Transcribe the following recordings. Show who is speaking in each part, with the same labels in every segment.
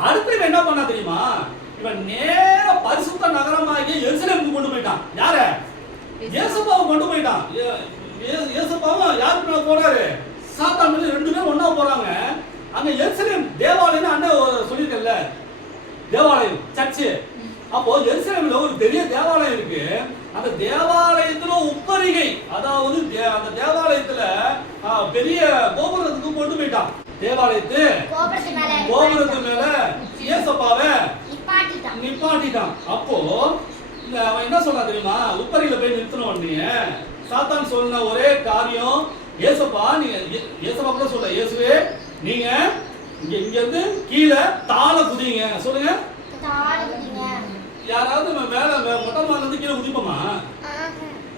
Speaker 1: அடுத்து இவன் என்ன பண்ணா தெரியுமா? இவன் நேர பரிசுத்த நகரமாகிய எருசலேமுக்கு கொண்டு போயிட்டான். யார? இயேசுப்பாவை கொண்டு போயிட்டான். இயேசுப்பாவும் யாருக்கு மேல போறாரு? சாத்தான் மேல ரெண்டு பேரும் ஒண்ணா போறாங்க. அங்க எருசலேம் தேவாலயம் அண்ணன் சொல்லியிருக்கல தேவாலயம் சர்ச்சு. அப்போ எருசலேம்ல ஒரு பெரிய தேவாலயம் இருக்கு. அந்த தேவாலயத்துல உப்பரிகை. அதாவது அந்த தேவாலயத்துல பெரிய கோபுரத்துக்கு கொண்டு போயிட்டான். தேவாலயத்து
Speaker 2: கோபுரத்து மேல
Speaker 1: மேல இயேசப்பாவை
Speaker 2: நிப்பாட்டிட்டான்.
Speaker 1: அப்போ இந்த அவன் என்ன சொன்னா தெரியுமா? உப்பரியில போய் நிறுத்தின உடனே சாத்தான் சொன்ன ஒரே காரியம் ஏசப்பா நீங்க ஏசப்பா கூட சொல்ல இயேசுவே நீங்க இங்க இங்க இருந்து கீழே தாழ குதிங்க. சொல்லுங்க. யாராவது நம்ம மேல மொட்டை மாடில இருந்து கீழே குதிப்போமா?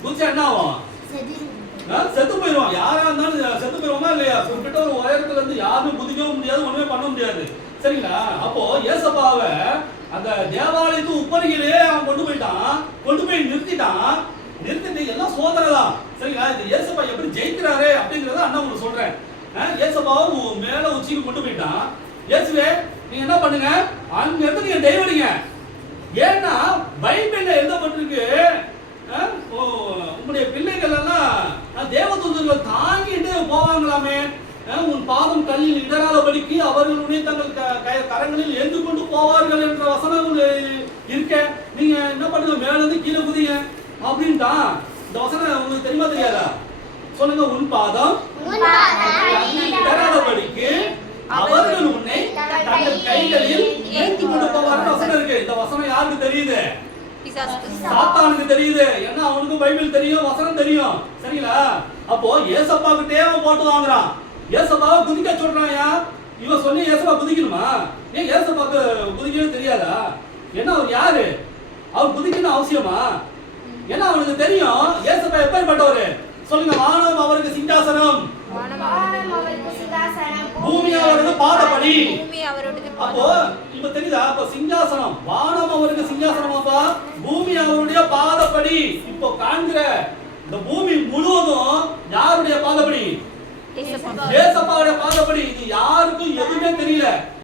Speaker 1: குதிச்சா என்ன ஆகும்? செத்து போயிடுவான். யாரா இருந்தாலும் செத்து போயிடுவோமா இல்லையா? குறிப்பிட்ட ஒரு உயரத்துல இருந்து யாருமே குதிக்கவும் முடியாது ஒண்ணுமே பண்ண முடியாது. சரிங்களா? அப்போ ஏசப்பாவ அந்த தேவாலயத்து உப்பரிகளே அவன் கொண்டு போயிட்டான் கொண்டு போய் நிறுத்திட்டான். நிறுத்திட்டு எல்லாம் சோதனை தான் சரிங்களா? இந்த ஏசப்பா எப்படி ஜெயிக்கிறாரு அப்படிங்கறத அண்ணா உங்களுக்கு சொல்றேன். ஆ, ஏசப்பாவை உ- மேல உச்சிக்கு கொண்டு போயிட்டான். இயேசுவே நீங்க என்ன பண்ணுங்க? அங்க இருந்து நீங்க தெய்வடிங்க ஏன்னா பைபிள்ல எழுதப்பட்டிருக்கு ஆ, ஓ, உங்களுடைய பிள்ளைகள் எல்லாம் ஆ, தாங்கிட்டு போவாங்களாமே. உன் பாதம் கல்லில் இடராதபடிக்கு அவர்களுடைய தங்கள் கரங்களில் ஏந்து கொண்டு போவார்கள் என்ற வசனம் இருக்க. நீங்க என்ன பண்ணுங்க? மேல இருந்து கீழே குதிங்க. அப்படின்ட்டான் இந்த வசனம் உங்களுக்கு தெரியுமா தெரியாதா? சொல்லுங்க உன் பாதம்
Speaker 2: உன் பாதம்
Speaker 1: கல்லில் இடராதபடிக்கு அவர்கள் உன்னை தங்கள் கைகளில் ஏந்தி கொண்டு போவார்கள். வசனம் இருக்கு. இந்த வசனம் யாருக்கு தெரியுது? சாத்தானுக்கு தெரியுது. ஏன்னா அவனுக்கு பைபிள் தெரியும் வசனம் தெரியும். சரிங்களா? அப்போ ஏசப்பா கிட்டே அவன் போட்டு வாங்குறான். ஏசப்பாவை குதிக்க சொல்றான்யா இவன் சொல்லி ஏசப்பா குதிக்கணுமா? ஏன் ஏசப்பாக்கு குதிக்கவே தெரியாதா? என்ன அவர் யாரு? அவர் குதிக்கணும் அவசியமா? ஏன்னா அவனுக்கு தெரியும்? ஏசப்பா எப்பேற்பட்டவரு? சொல்லுங்க வானம் அவருக்கு சிங்காசனம்.
Speaker 2: சிங்காசனம்.
Speaker 1: பூமி அவருக்கு பாதப்படி அப்போ இப்ப தெரியுதா? அப்ப சிங்காசனம். வானம் அவருக்கு சிங்காசனமாப்பா? பூமி அவருடைய பாதப்படி இப்போ காண்கிற இந்த பூமி முழுவதும் யாருடைய பாதப்படி 근데